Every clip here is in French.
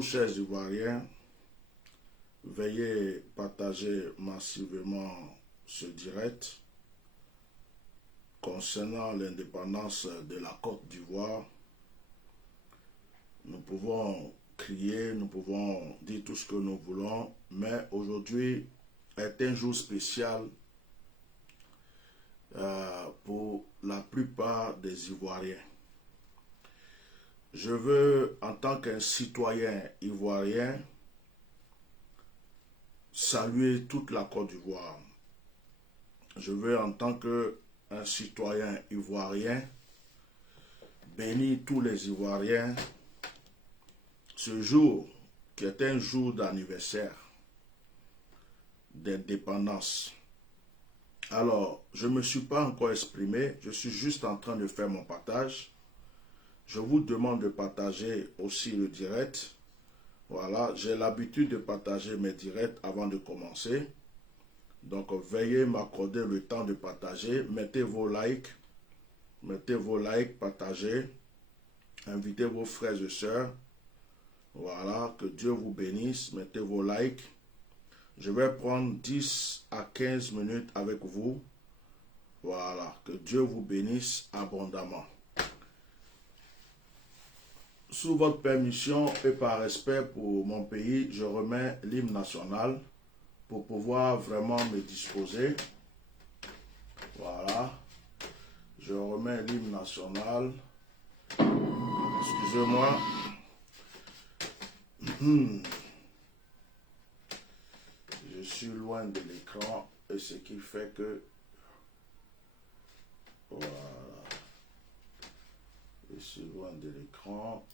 Bonjour chers Ivoiriens, veuillez partager massivement ce direct concernant l'indépendance de la Côte d'Ivoire. Nous pouvons crier, nous pouvons dire tout ce que nous voulons, mais aujourd'hui est un jour spécial pour la plupart des Ivoiriens. Je veux, en tant qu'un citoyen ivoirien, saluer toute la Côte d'Ivoire. Je veux, en tant qu'un citoyen ivoirien, bénir tous les Ivoiriens ce jour qui est un jour d'anniversaire, d'indépendance. Alors, je ne me suis pas encore exprimé, je suis juste en train de faire mon partage. Je vous demande de partager aussi le direct. Voilà, j'ai l'habitude de partager mes directs avant de commencer. Donc, veuillez m'accorder le temps de partager. Mettez vos likes, partagez. Invitez vos frères et sœurs. Voilà, que Dieu vous bénisse. Mettez vos likes. Je vais prendre 10 à 15 minutes avec vous. Voilà, que Dieu vous bénisse abondamment. Sous votre permission et par respect pour mon pays, je remets l'hymne national pour pouvoir vraiment me disposer. Voilà. Je remets l'hymne national. Excusez-moi. Je suis loin de l'écran et ce qui fait que... Voilà. Je suis loin de l'écran.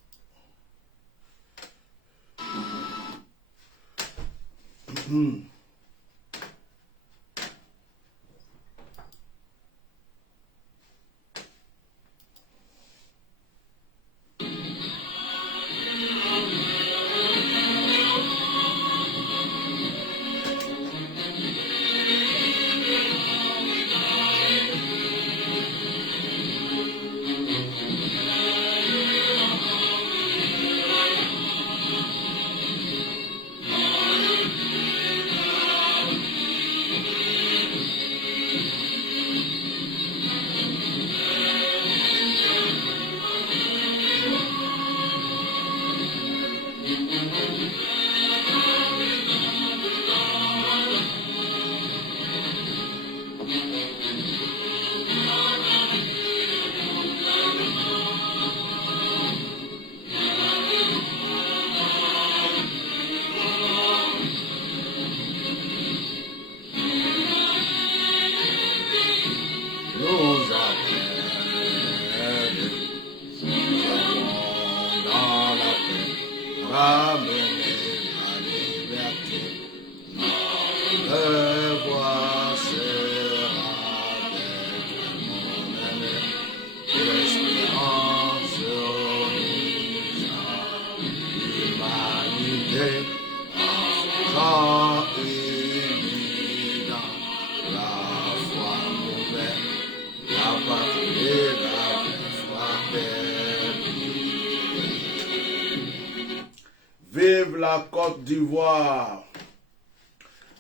Vive la Côte d'Ivoire,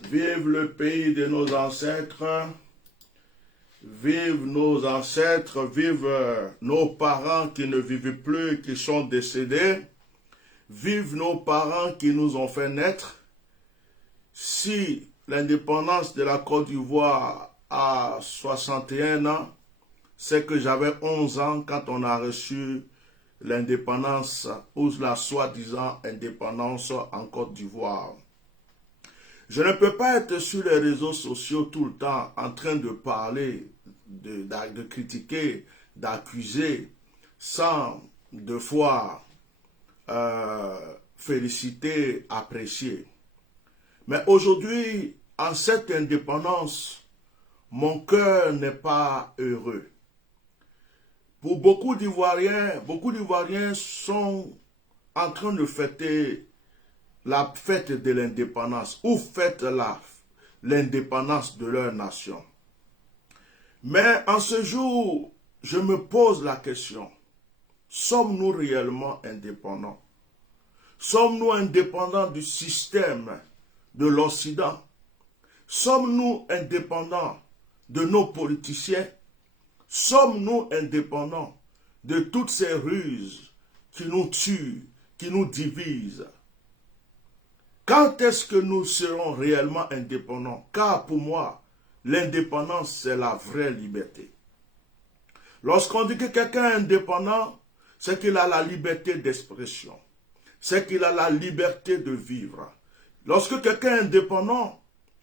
vive le pays de nos ancêtres, vive nos ancêtres, vive nos parents qui ne vivent plus, qui sont décédés, vive nos parents qui nous ont fait naître. Si l'indépendance de la Côte d'Ivoire a 61 ans, c'est que j'avais 11 ans quand on a reçu l'indépendance ou la soi-disant indépendance en Côte d'Ivoire. Je ne peux pas être sur les réseaux sociaux tout le temps en train de parler, de critiquer, d'accuser, sans de fois féliciter, apprécier. Mais aujourd'hui, en cette indépendance, mon cœur n'est pas heureux. Pour beaucoup d'Ivoiriens sont en train de fêter la fête de l'indépendance ou fêtent l'indépendance de leur nation. Mais en ce jour, je me pose la question, sommes-nous réellement indépendants? Sommes-nous indépendants du système de l'Occident? Sommes-nous indépendants de nos politiciens? Sommes-nous indépendants de toutes ces ruses qui nous tuent, qui nous divisent? Quand est-ce que nous serons réellement indépendants? Car pour moi, l'indépendance, c'est la vraie liberté. Lorsqu'on dit que quelqu'un est indépendant, c'est qu'il a la liberté d'expression. C'est qu'il a la liberté de vivre. Lorsque quelqu'un est indépendant,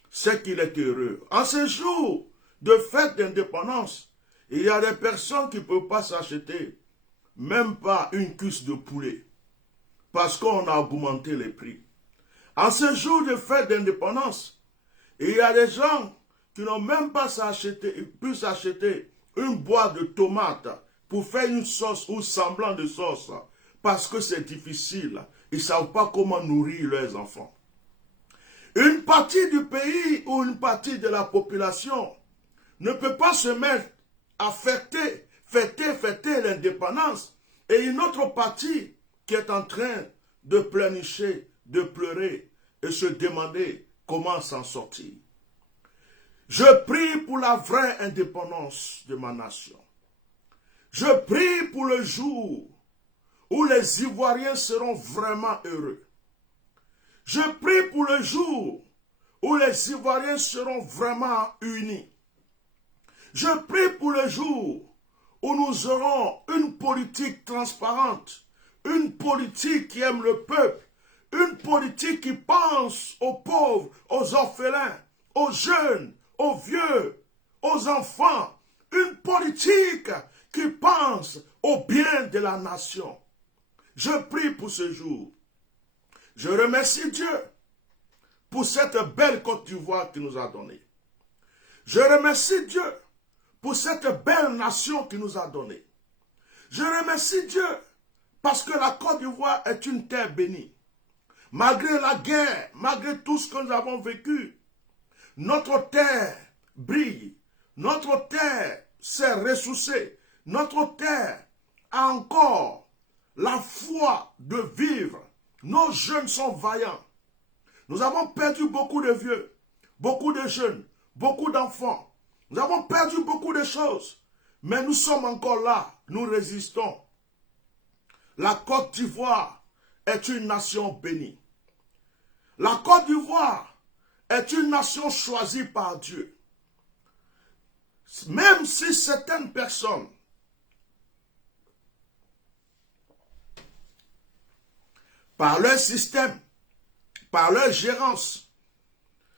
c'est qu'il est heureux. En ce jour de fête d'indépendance, il y a des personnes qui ne peuvent pas s'acheter même pas une cuisse de poulet parce qu'on a augmenté les prix. En ce jour de fête d'indépendance, il y a des gens qui n'ont même pas pu s'acheter une boîte de tomates pour faire une sauce ou semblant de sauce parce que c'est difficile. Ils ne savent pas comment nourrir leurs enfants. Une partie du pays ou une partie de la population ne peut pas se mettre à fêter l'indépendance et une autre partie qui est en train de pleurnicher, de pleurer et se demander comment s'en sortir. Je prie pour la vraie indépendance de ma nation. Je prie pour le jour où les Ivoiriens seront vraiment heureux. Je prie pour le jour où les Ivoiriens seront vraiment unis. Je prie pour le jour où nous aurons une politique transparente, une politique qui aime le peuple, une politique qui pense aux pauvres, aux orphelins, aux jeunes, aux vieux, aux enfants, une politique qui pense au bien de la nation. Je prie pour ce jour. Je remercie Dieu pour cette belle Côte d'Ivoire qu'il nous a donnée. Je remercie Dieu pour cette belle nation qu'il nous a donnée. Je remercie Dieu parce que la Côte d'Ivoire est une terre bénie. Malgré la guerre, malgré tout ce que nous avons vécu, notre terre brille. Notre terre s'est ressourcée. Notre terre a encore la foi de vivre. Nos jeunes sont vaillants. Nous avons perdu beaucoup de vieux, beaucoup de jeunes, beaucoup d'enfants. Nous avons perdu beaucoup de choses. Mais nous sommes encore là. Nous résistons. La Côte d'Ivoire est une nation bénie. La Côte d'Ivoire est une nation choisie par Dieu. Même si certaines personnes par leur système, par leur gérance,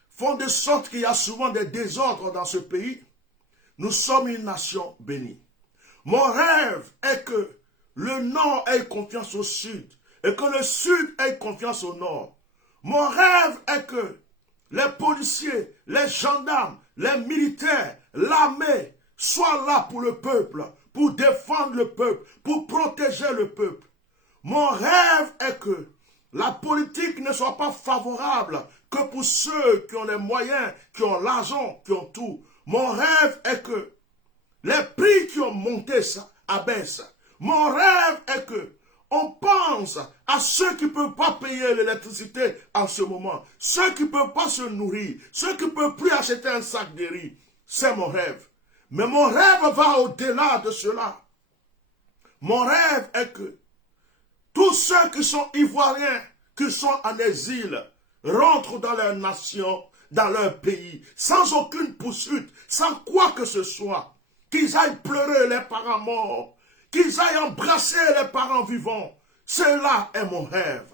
font de sorte qu'il y a souvent des désordres dans ce pays, nous sommes une nation bénie. Mon rêve est que le Nord ait confiance au Sud et que le Sud ait confiance au Nord. Mon rêve est que les policiers, les gendarmes, les militaires, l'armée soient là pour le peuple, pour défendre le peuple, pour protéger le peuple. Mon rêve est que la politique ne soit pas favorable que pour ceux qui ont les moyens, qui ont l'argent, qui ont tout. Mon rêve est que les prix qui ont monté abaissent. Mon rêve est que on pense à ceux qui ne peuvent pas payer l'électricité en ce moment, ceux qui ne peuvent pas se nourrir, ceux qui ne peuvent plus acheter un sac de riz. C'est mon rêve. Mais mon rêve va au-delà de cela. Mon rêve est que tous ceux qui sont ivoiriens, qui sont en exil, rentrent dans leur nation, dans leur pays, sans aucune poursuite, sans quoi que ce soit. Qu'ils aillent pleurer les parents morts, qu'ils aillent embrasser les parents vivants. Cela est mon rêve.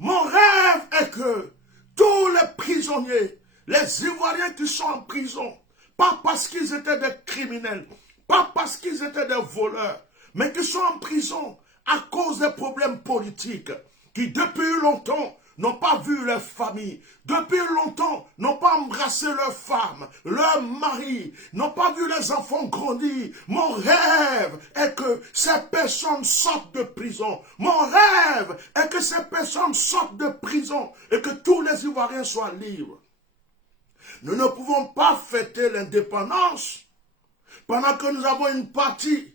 Mon rêve est que tous les prisonniers, les Ivoiriens qui sont en prison, pas parce qu'ils étaient des criminels, pas parce qu'ils étaient des voleurs, mais qui sont en prison à cause des problèmes politiques, qui depuis longtemps n'ont pas vu leur famille, depuis longtemps n'ont pas embrassé leurs femmes, leurs maris, n'ont pas vu les enfants grandir. Mon rêve est que ces personnes sortent de prison. Mon rêve est que ces personnes sortent de prison et que tous les Ivoiriens soient libres. Nous ne pouvons pas fêter l'indépendance pendant que nous avons une partie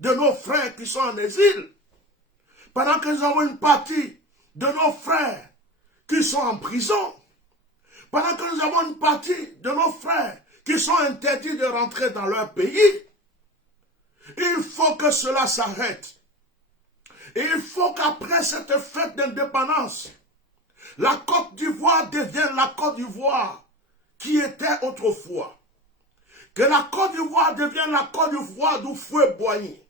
de nos frères qui sont en exil. pendant que nous avons une partie de nos frères qui sont en prison, pendant que nous avons une partie de nos frères qui sont interdits de rentrer dans leur pays, il faut que cela s'arrête. Et il faut qu'après cette fête d'indépendance, la Côte d'Ivoire devienne la Côte d'Ivoire qui était autrefois. Que la Côte d'Ivoire devienne la Côte d'Ivoire d'où fouet boigny.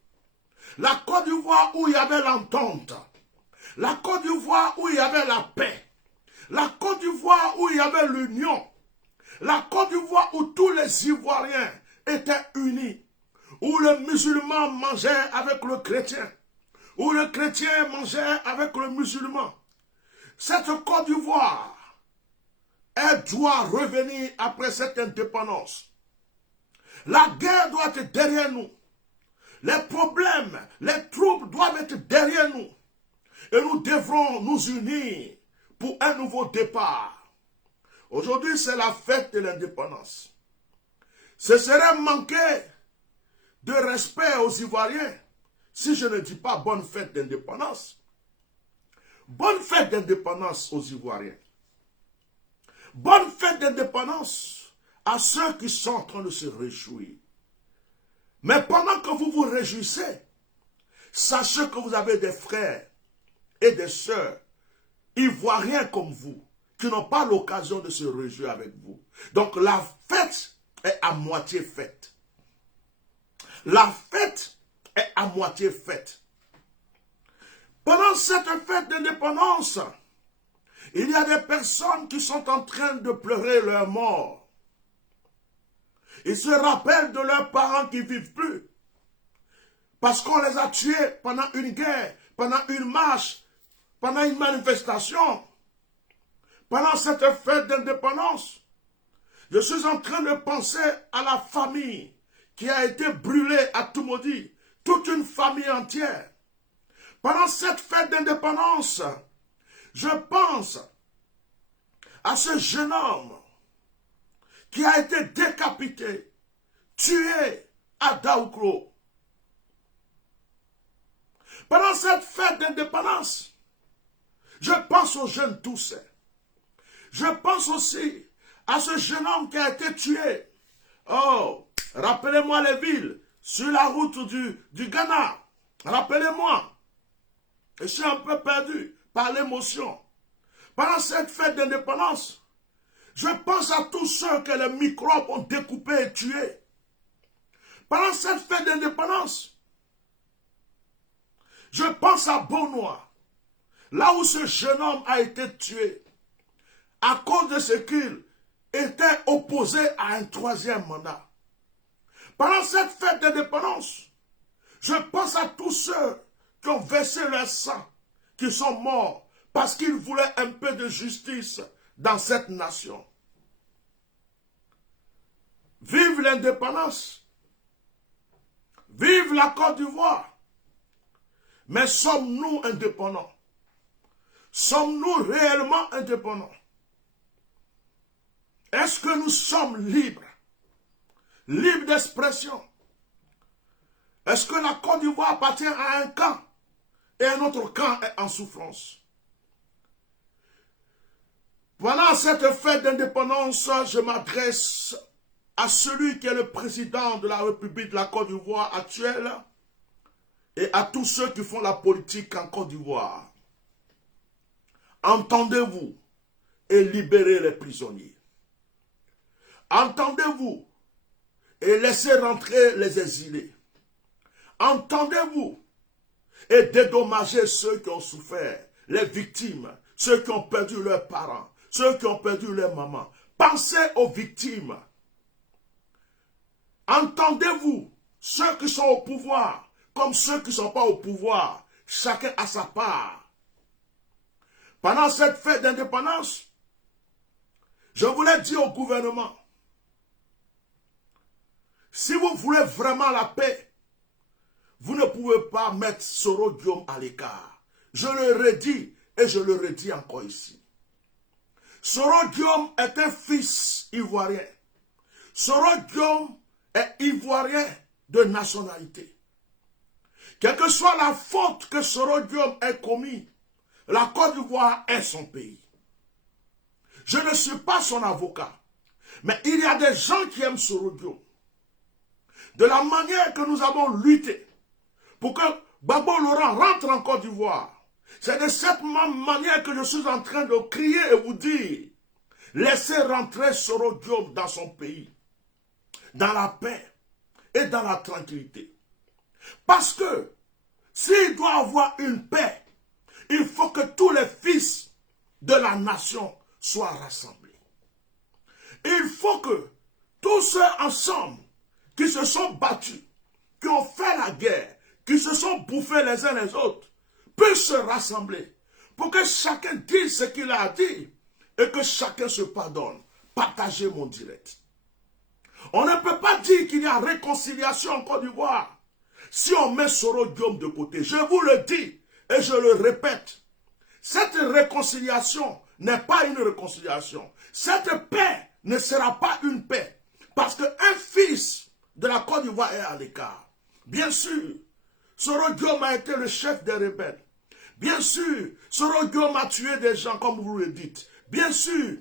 La Côte d'Ivoire où il y avait l'entente. La Côte d'Ivoire où il y avait la paix. La Côte d'Ivoire où il y avait l'union. La Côte d'Ivoire où tous les Ivoiriens étaient unis. Où le musulman mangeait avec le chrétien. Où le chrétien mangeait avec le musulman. Cette Côte d'Ivoire, elle doit revenir après cette indépendance. La guerre doit être derrière nous. Les problèmes, les troubles doivent être derrière nous. Et nous devrons nous unir pour un nouveau départ. Aujourd'hui, c'est la fête de l'indépendance. Ce serait manquer de respect aux Ivoiriens si je ne dis pas bonne fête d'indépendance. Bonne fête d'indépendance aux Ivoiriens. Bonne fête d'indépendance à ceux qui sont en train de se réjouir. Mais pendant que vous vous réjouissez, sachez que vous avez des frères et des sœurs ivoiriens comme vous, qui n'ont pas l'occasion de se réjouir avec vous. Donc la fête est à moitié faite. La fête est à moitié faite. Pendant cette fête d'indépendance, il y a des personnes qui sont en train de pleurer leur mort. Ils se rappellent de leurs parents qui ne vivent plus. Parce qu'on les a tués pendant une guerre, pendant une marche, pendant une manifestation. Pendant cette fête d'indépendance, je suis en train de penser à la famille qui a été brûlée à tout maudit. Toute une famille entière. Pendant cette fête d'indépendance, je pense à ce jeune homme qui a été décapité, tué à Daoukro. Pendant cette fête d'indépendance, je pense aux jeunes Toussés. Je pense aussi à ce jeune homme qui a été tué. Oh, rappelez-moi les villes sur la route du Ghana. Rappelez-moi. Je suis un peu perdu par l'émotion. Pendant cette fête d'indépendance, je pense à tous ceux que les microbes ont découpés et tués. Pendant cette fête d'indépendance, je pense à Beaunois, là où ce jeune homme a été tué, à cause de ce qu'il était opposé à un troisième mandat. Pendant cette fête d'indépendance, je pense à tous ceux qui ont versé leur sang, qui sont morts, parce qu'ils voulaient un peu de justice dans cette nation. Vive l'indépendance. Vive la Côte d'Ivoire. Mais sommes-nous indépendants? Sommes-nous réellement indépendants? Est-ce que nous sommes libres? Libres d'expression? Est-ce que la Côte d'Ivoire appartient à un camp et un autre camp est en souffrance? Pendant cette fête d'indépendance, je m'adresse à celui qui est le président de la République de la Côte d'Ivoire actuelle et à tous ceux qui font la politique en Côte d'Ivoire. Entendez-vous et libérez les prisonniers. Entendez-vous et laissez rentrer les exilés. Entendez-vous et dédommagez ceux qui ont souffert, les victimes, ceux qui ont perdu leurs parents, ceux qui ont perdu leurs mamans. Pensez aux victimes. Entendez-vous, ceux qui sont au pouvoir, comme ceux qui ne sont pas au pouvoir, chacun a sa part. Pendant cette fête d'indépendance, je voulais dire au gouvernement, si vous voulez vraiment la paix, vous ne pouvez pas mettre Soro Guillaume à l'écart. Je le redis et je le redis encore ici. Soro Guillaume est un fils ivoirien. Soro Guillaume est ivoirien de nationalité. Quelle que soit la faute que Soro Diom ait commis, la Côte d'Ivoire est son pays. Je ne suis pas son avocat, mais il y a des gens qui aiment Soro Diom. De la manière que nous avons lutté pour que Gbagbo Laurent rentre en Côte d'Ivoire, c'est de cette même manière que je suis en train de crier et vous dire, laissez rentrer Soro Diom dans son pays, dans la paix et dans la tranquillité. Parce que s'il doit avoir une paix, il faut que tous les fils de la nation soient rassemblés. Il faut que tous ceux ensemble qui se sont battus, qui ont fait la guerre, qui se sont bouffés les uns les autres, puissent se rassembler pour que chacun dise ce qu'il a dit et que chacun se pardonne. Partagez mon direct. On ne peut pas dire qu'il y a réconciliation en Côte d'Ivoire si on met Soro Diom de côté. Je vous le dis et je le répète. Cette réconciliation n'est pas une réconciliation. Cette paix ne sera pas une paix. Parce qu'un fils de la Côte d'Ivoire est à l'écart. Bien sûr, Soro Diom a été le chef des rebelles. Bien sûr, Soro Diom a tué des gens comme vous le dites. Bien sûr.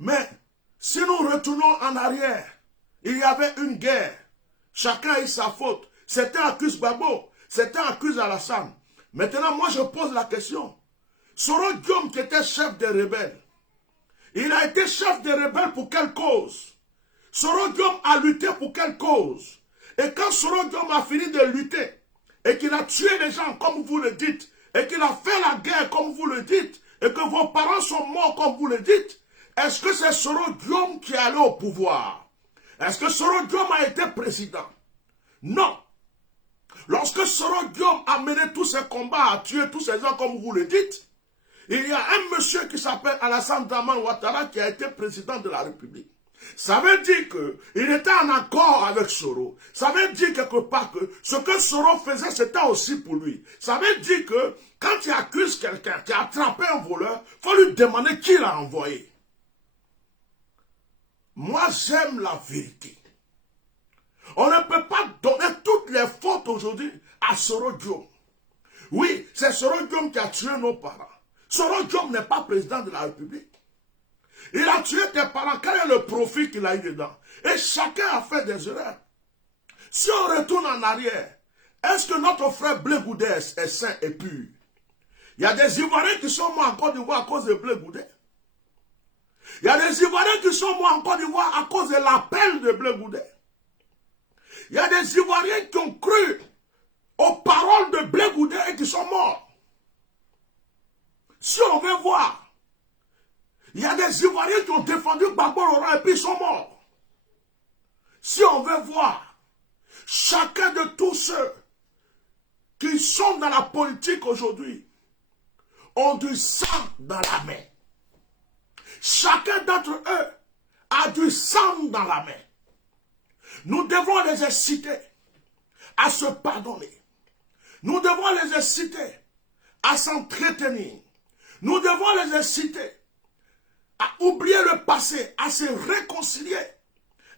Mais si nous retournons en arrière, il y avait une guerre. Chacun a eu sa faute. Certains accusent Gbagbo, certains accusent Alassane. Maintenant, moi je pose la question. Soro Diom qui était chef des rebelles, il a été chef des rebelles pour quelle cause? Soro Diom a lutté pour quelle cause? Et quand Soro Diom a fini de lutter, et qu'il a tué les gens comme vous le dites, et qu'il a fait la guerre comme vous le dites, et que vos parents sont morts comme vous le dites, est-ce que c'est Soro Diom qui est allé au pouvoir? Est-ce que Soro Diom a été président? Non. Lorsque Soro Diom a mené tous ces combats, a tué tous ces gens comme vous le dites, il y a un monsieur qui s'appelle Alassane Dramane Ouattara qui a été président de la République. Ça veut dire qu'il était en accord avec Soro. Ça veut dire quelque part que ce que Soro faisait, c'était aussi pour lui. Ça veut dire que quand tu accuses quelqu'un qui a attrapé un voleur, il faut lui demander qui l'a envoyé. Moi, j'aime la vérité. On ne peut pas donner toutes les fautes aujourd'hui à Soro Diom. Oui, c'est Soro Diom qui a tué nos parents. Soro Diom n'est pas président de la République. Il a tué tes parents. Quel est le profit qu'il a eu dedans? Et chacun a fait des erreurs. Si on retourne en arrière, est-ce que notre frère Blé Goudé est saint et pur? Il y a des Ivoiriens qui sont morts en Côte d'Ivoire à cause de Blé Goudé. Il y a des Ivoiriens qui sont morts en Côte d'Ivoire à cause de l'appel de Blé Goudé. Il y a des Ivoiriens qui ont cru aux paroles de Blé Goudé et qui sont morts. Si on veut voir, il y a des Ivoiriens qui ont défendu Gbagbo Laurent et puis ils sont morts. Si on veut voir, chacun de tous ceux qui sont dans la politique aujourd'hui ont du sang dans la main. Chacun d'entre eux a du sang dans la main. Nous devons les inciter à se pardonner. Nous devons les inciter à s'entretenir. Nous devons les inciter à oublier le passé, à se réconcilier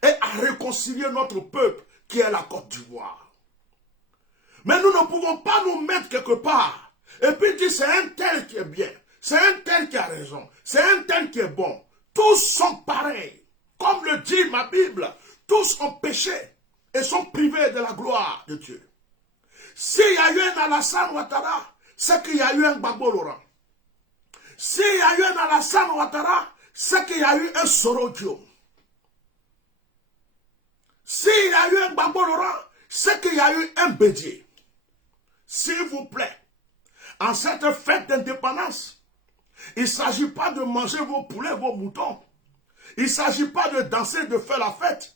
et à réconcilier notre peuple qui est la Côte d'Ivoire. Mais nous ne pouvons pas nous mettre quelque part et puis dire c'est un tel qui est bien, c'est un tel qui a raison, c'est un tel qui est bon. Tous sont pareils. Comme le dit ma Bible, tous ont péché et sont privés de la gloire de Dieu. S'il y a eu un Alassane Ouattara, c'est qu'il y a eu un Gbagbo Laurent. S'il y a eu un Alassane Ouattara, c'est qu'il y a eu un Soro Diom. S'il y a eu un Gbagbo Laurent, c'est qu'il y a eu un Bédié. S'il vous plaît, en cette fête d'indépendance, il ne s'agit pas de manger vos poulets, vos moutons. Il ne s'agit pas de danser, de faire la fête.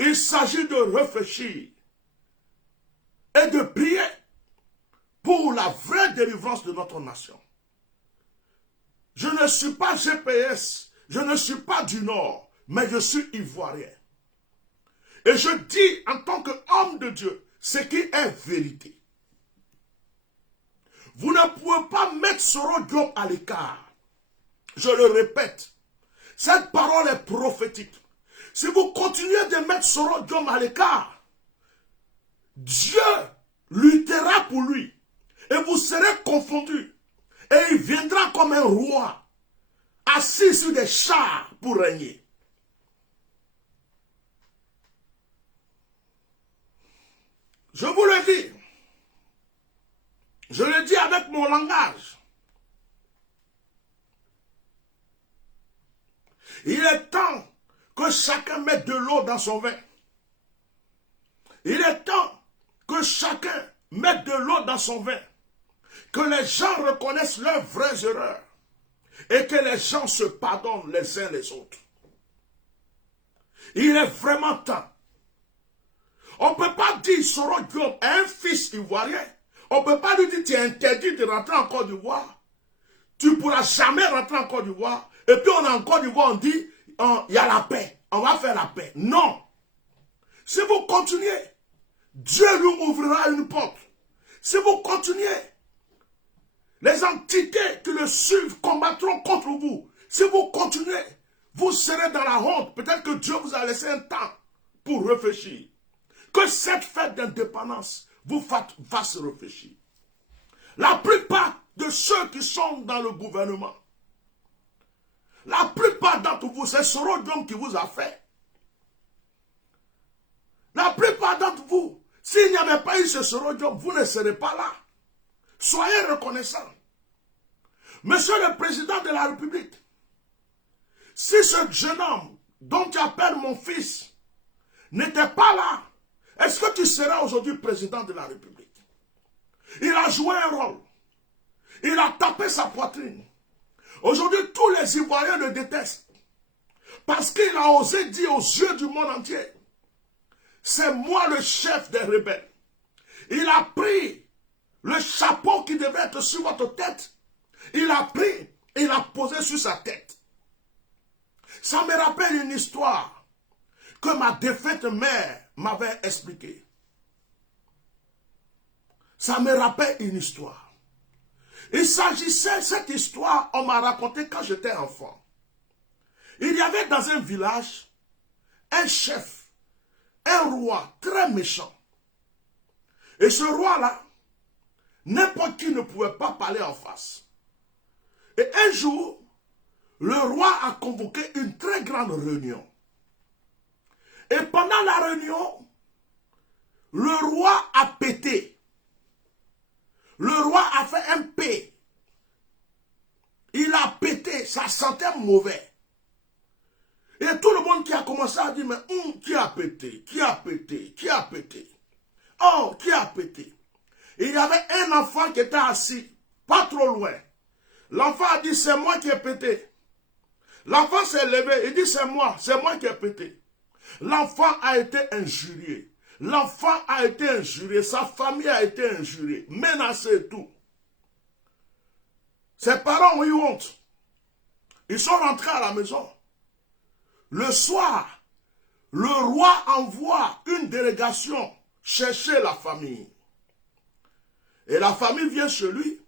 Il s'agit de réfléchir et de prier pour la vraie délivrance de notre nation. Je ne suis pas GPS, je ne suis pas du Nord, mais je suis ivoirien. Et je dis en tant qu'homme de Dieu, ce qui est vérité. Vous ne pouvez pas mettre Soro Diom à l'écart. Je le répète, cette parole est prophétique. Si vous continuez de mettre Soro Diom à l'écart, Dieu luttera pour lui. Et vous serez confondus. Et il viendra comme un roi, assis sur des chars pour régner. Je vous le dis. Je le dis avec mon langage. Il est temps que chacun mette de l'eau dans son vin. Il est temps que chacun mette de l'eau dans son vin. Que les gens reconnaissent leurs vraies erreurs. Et que les gens se pardonnent les uns les autres. Il est vraiment temps. On ne peut pas dire Soro Diop est un fils ivoirien. On ne peut pas lui dire tu es interdit de rentrer en Côte d'Ivoire. Tu ne pourras jamais rentrer en Côte d'Ivoire. Et puis on est en Côte d'Ivoire, on dit il y a la paix. On va faire la paix. Non. Si vous continuez, Dieu lui ouvrira une porte. Si vous continuez, les entités qui le suivent combattront contre vous. Si vous continuez, vous serez dans la honte. Peut-être que Dieu vous a laissé un temps pour réfléchir. Que cette fête d'indépendance vous fasse réfléchir. La plupart de ceux qui sont dans le gouvernement, la plupart d'entre vous, c'est Soro Diop qui vous a fait. La plupart d'entre vous, s'il n'y avait pas eu ce Soro Diop, vous ne serez pas là. Soyez reconnaissants. Monsieur le Président de la République, si ce jeune homme dont tu appelles mon fils n'était pas là, est-ce que tu serais aujourd'hui président de la République? Il a joué un rôle. Il a tapé sa poitrine. Aujourd'hui, tous les Ivoiriens le détestent. Parce qu'il a osé dire aux yeux du monde entier, c'est moi le chef des rebelles. Il a pris le chapeau qui devait être sur votre tête. Il a pris et il a posé sur sa tête. Ça me rappelle une histoire que ma défunte mère m'avait expliquée. Ça me rappelle une histoire. Il s'agissait, cette histoire, on m'a raconté quand j'étais enfant. Il y avait dans un village un chef, un roi très méchant. Et ce roi-là, n'importe qui ne pouvait pas parler en face. Et un jour, le roi a convoqué une très grande réunion. Et pendant la réunion, le roi a pété. Le roi a fait un P. Il a pété, ça sentait mauvais. Et tout le monde qui a commencé à dire, mais qui a pété? Qui a pété? Qui a pété? Oh, qui a pété? Il y avait un enfant qui était assis, pas trop loin. L'enfant a dit, c'est moi qui ai pété. L'enfant s'est levé, il dit, c'est moi qui ai pété. L'enfant a été injurié. L'enfant a été injurié, sa famille a été injuriée, menacée et tout. Ses parents ont eu honte. Ils sont rentrés à la maison. Le soir, le roi envoie une délégation chercher la famille. Et la famille vient chez lui.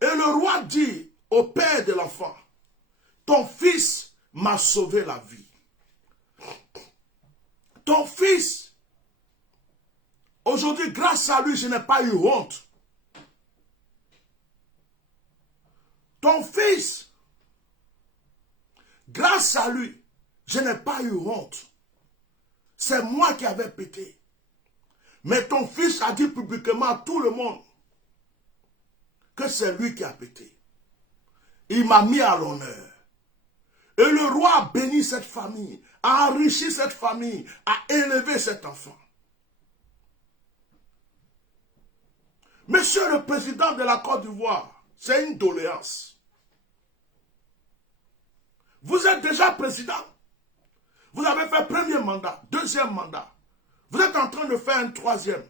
Et le roi dit au père de l'enfant, ton fils m'a sauvé la vie. Ton fils, aujourd'hui, grâce à lui, je n'ai pas eu honte. Ton fils, grâce à lui, je n'ai pas eu honte. C'est moi qui avais pété. Mais ton fils a dit publiquement à tout le monde que c'est lui qui a pété. Il m'a mis à l'honneur. Et le roi a béni cette famille, a enrichi cette famille, a élevé cet enfant. Monsieur le Président de la Côte d'Ivoire, c'est une doléance. Vous êtes déjà président. Vous avez fait premier mandat, deuxième mandat. Vous êtes en train de faire un troisième.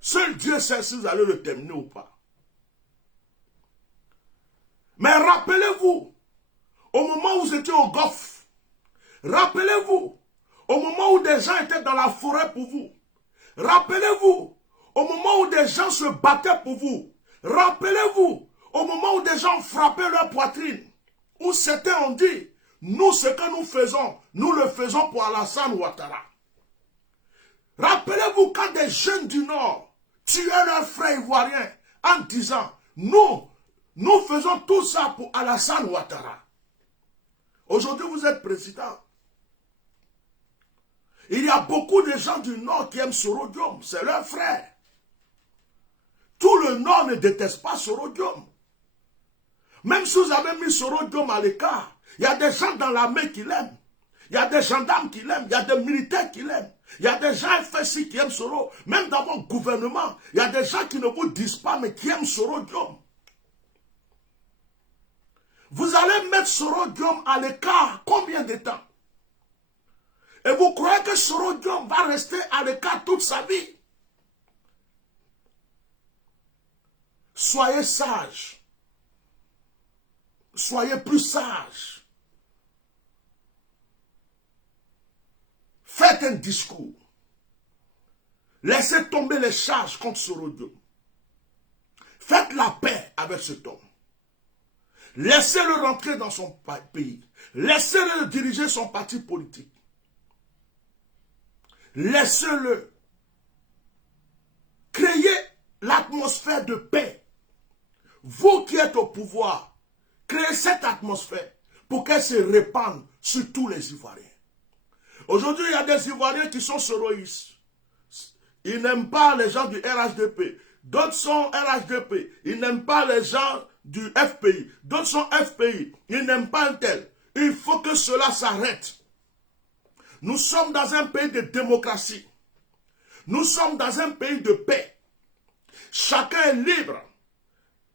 Seul Dieu sait si vous allez le terminer ou pas. Mais rappelez-vous, au moment où vous étiez au Golfe, rappelez-vous, au moment où des gens étaient dans la forêt pour vous, rappelez-vous, au moment où des gens se battaient pour vous, rappelez-vous, au moment où des gens frappaient leur poitrine, où certains ont dit, nous ce que nous le faisons pour Alassane Ouattara. Rappelez-vous quand des jeunes du Nord tuer leurs frères ivoiriens en disant, nous faisons tout ça pour Alassane Ouattara. Aujourd'hui, vous êtes président. Il y a beaucoup de gens du Nord qui aiment Soro Diom, c'est leur frère. Tout le Nord ne déteste pas Soro Diom. Même si vous avez mis Soro Diom à l'écart, il y a des gens dans l'armée qui l'aiment. Il y a des gendarmes qui l'aiment, il y a des militaires qui l'aiment. Il y a des gens FSI qui aiment Soro. Même dans votre gouvernement, il y a des gens qui ne vous disent pas, mais qui aiment Soro Diom. Vous allez mettre Soro Diom à l'écart combien de temps? Et vous croyez que Soro Diom va rester à l'écart toute sa vie? Soyez sages. Soyez plus sages. Faites un discours. Laissez tomber les charges contre Soro Diom. Faites la paix avec cet homme. Laissez-le rentrer dans son pays. Laissez-le diriger son parti politique. Laissez-le créer l'atmosphère de paix. Vous qui êtes au pouvoir, créez cette atmosphère pour qu'elle se répande sur tous les Ivoiriens. Aujourd'hui, il y a des Ivoiriens qui sont soroïstes. Ils n'aiment pas les gens du RHDP. D'autres sont RHDP. Ils n'aiment pas les gens du FPI. D'autres sont FPI. Ils n'aiment pas un tel. Il faut que cela s'arrête. Nous sommes dans un pays de démocratie. Nous sommes dans un pays de paix. Chacun est libre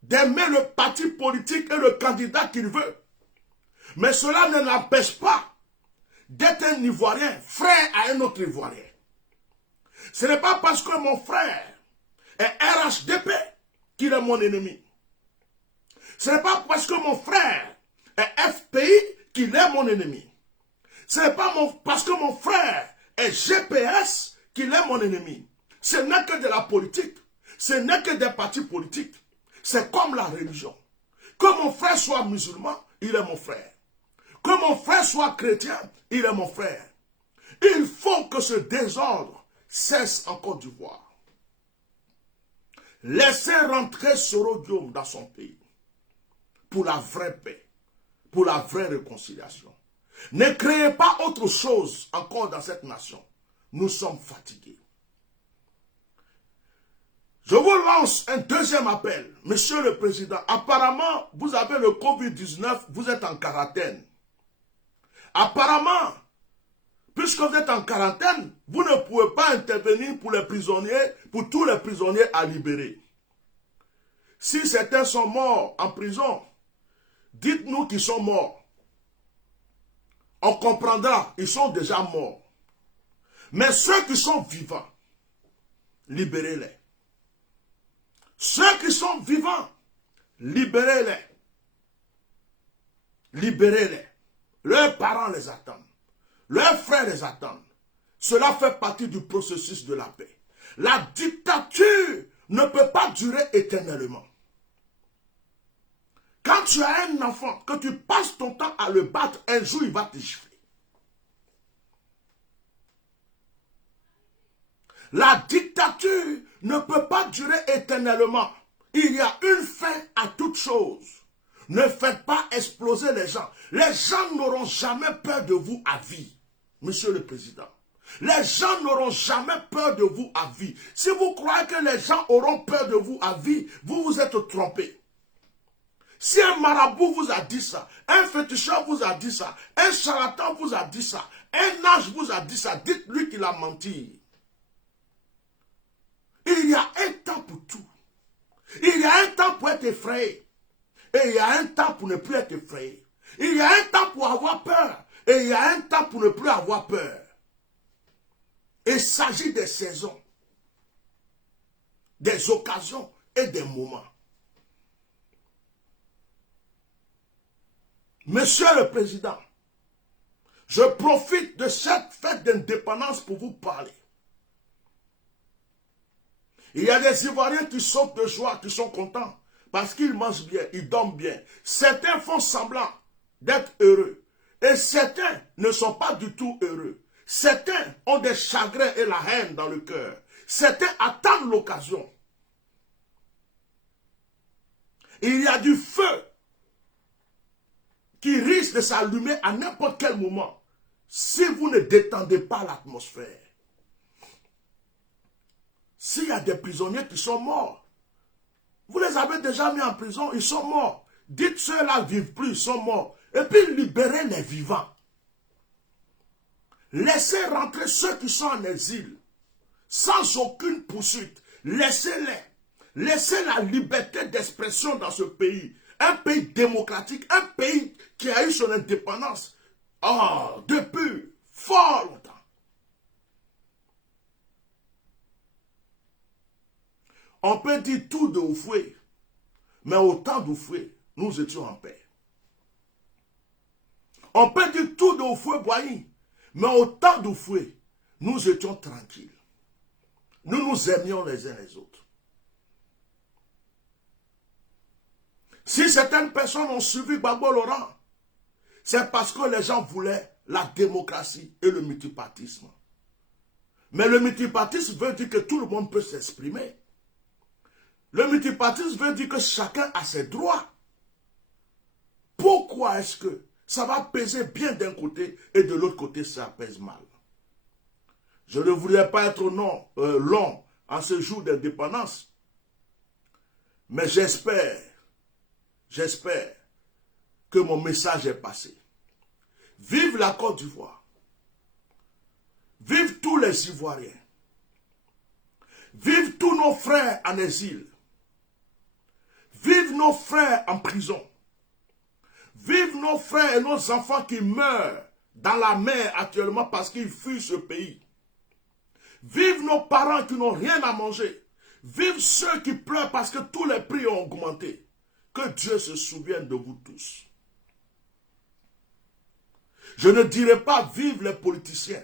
d'aimer le parti politique et le candidat qu'il veut. Mais cela ne l'empêche pas d'être un Ivoirien, frère à un autre Ivoirien. Ce n'est pas parce que mon frère est RHDP qu'il est mon ennemi. Ce n'est pas parce que mon frère est FPI qu'il est mon ennemi. Ce n'est pas parce que mon frère est GPS qu'il est mon ennemi. Ce n'est que de la politique. Ce n'est que des partis politiques. C'est comme la religion. Que mon frère soit musulman, il est mon frère. Que mon frère soit chrétien, il est mon frère. Il faut que ce désordre cesse en Côte d'Ivoire. Laissez rentrer Soro Diom dans son pays. Pour la vraie paix. Pour la vraie réconciliation. Ne créez pas autre chose encore dans cette nation. Nous sommes fatigués. Je vous lance un deuxième appel. Monsieur le Président, apparemment, vous avez le Covid-19, vous êtes en quarantaine. Apparemment, puisque vous êtes en quarantaine, vous ne pouvez pas intervenir pour les prisonniers, pour tous les prisonniers à libérer. Si certains sont morts en prison, dites-nous qu'ils sont morts. On comprendra, ils sont déjà morts. Mais ceux qui sont vivants, libérez-les. Ceux qui sont vivants, libérez-les. Libérez-les. Leurs parents les attendent. Leurs frères les attendent. Cela fait partie du processus de la paix. La dictature ne peut pas durer éternellement. Quand tu as un enfant, que tu passes ton temps à le battre, un jour il va te gifler. La dictature ne peut pas durer éternellement. Il y a une fin à toute chose. Ne faites pas exploser les gens. Les gens n'auront jamais peur de vous à vie, Monsieur le Président. Les gens n'auront jamais peur de vous à vie. Si vous croyez que les gens auront peur de vous à vie, vous vous êtes trompé. Si un marabout vous a dit ça, un féticheur vous a dit ça, un charlatan vous a dit ça, un ange vous a dit ça, dites-lui qu'il a menti. Il y a un temps pour tout. Il y a un temps pour être effrayé. Et il y a un temps pour ne plus être effrayé. Il y a un temps pour avoir peur. Et il y a un temps pour ne plus avoir peur. Il s'agit des saisons, des occasions et des moments. Monsieur le Président, je profite de cette fête d'indépendance pour vous parler. Il y a des Ivoiriens qui sautent de joie, qui sont contents, parce qu'ils mangent bien, ils dorment bien. Certains font semblant d'être heureux, et certains ne sont pas du tout heureux. Certains ont des chagrins et la haine dans le cœur. Certains attendent l'occasion Il y a du feu qui risque de s'allumer à n'importe quel moment si vous ne détendez pas l'atmosphère. S'il y a des prisonniers qui sont morts, vous les avez déjà mis en prison, ils sont morts. Dites ceux-là ne vivent plus, ils sont morts. Et puis libérez les vivants. Laissez rentrer ceux qui sont en exil, sans aucune poursuite. Laissez-les. Laissez la liberté d'expression dans ce pays. Un pays démocratique, un pays qui a eu son indépendance depuis fort longtemps. On peut dire tout de Oufoué, mais au temps d'Oufoué, nous étions en paix. On peut dire tout de Oufoué Boigny, mais au temps d'Oufoué, nous étions tranquilles. Nous nous aimions les uns les autres. Si certaines personnes ont suivi Gbagbo Laurent, c'est parce que les gens voulaient la démocratie et le multipartisme. Mais le multipartisme veut dire que tout le monde peut s'exprimer. Le multipartisme veut dire que chacun a ses droits. Pourquoi est-ce que ça va peser bien d'un côté et de l'autre côté ça pèse mal? Je ne voudrais pas être long en ce jour d'indépendance, mais j'espère que mon message est passé. Vive la Côte d'Ivoire. Vive tous les Ivoiriens. Vive tous nos frères en exil. Vive nos frères en prison. Vive nos frères et nos enfants qui meurent dans la mer actuellement parce qu'ils fuient ce pays. Vive nos parents qui n'ont rien à manger. Vive ceux qui pleurent parce que tous les prix ont augmenté. Que Dieu se souvienne de vous tous. Je ne dirai pas vive les politiciens,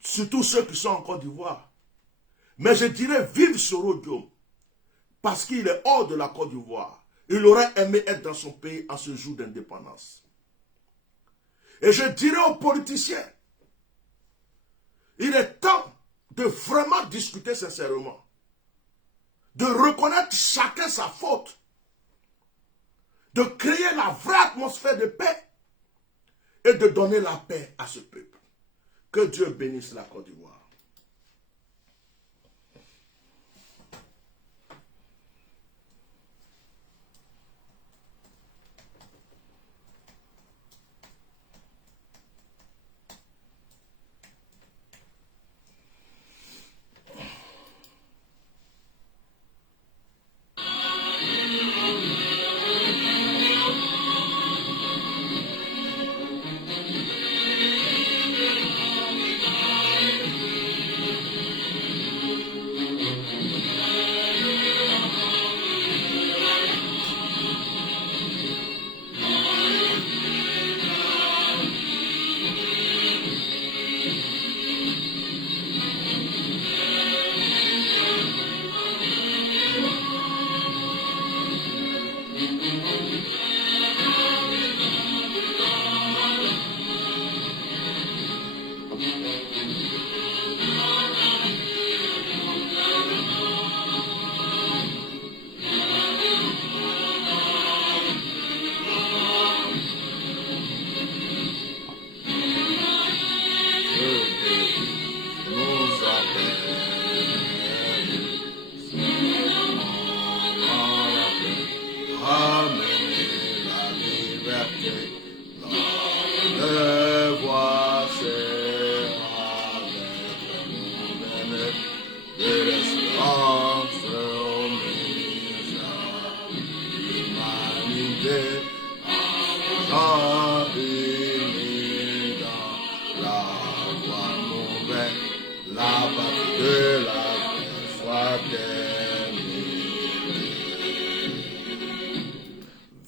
surtout ceux qui sont en Côte d'Ivoire. Mais je dirais vive Soro Diom, parce qu'il est hors de la Côte d'Ivoire. Il aurait aimé être dans son pays en ce jour d'indépendance. Et je dirais aux politiciens, il est temps de vraiment discuter sincèrement, de reconnaître chacun sa faute, de créer la vraie atmosphère de paix et de donner la paix à ce peuple. Que Dieu bénisse la Côte d'Ivoire.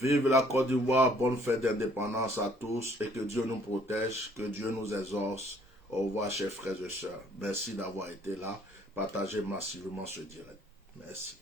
Vive la Côte d'Ivoire, bonne fête d'indépendance à tous et que Dieu nous protège, que Dieu nous exauce. Au revoir, chers frères et sœurs. Merci d'avoir été là. Partagez massivement ce direct. Merci.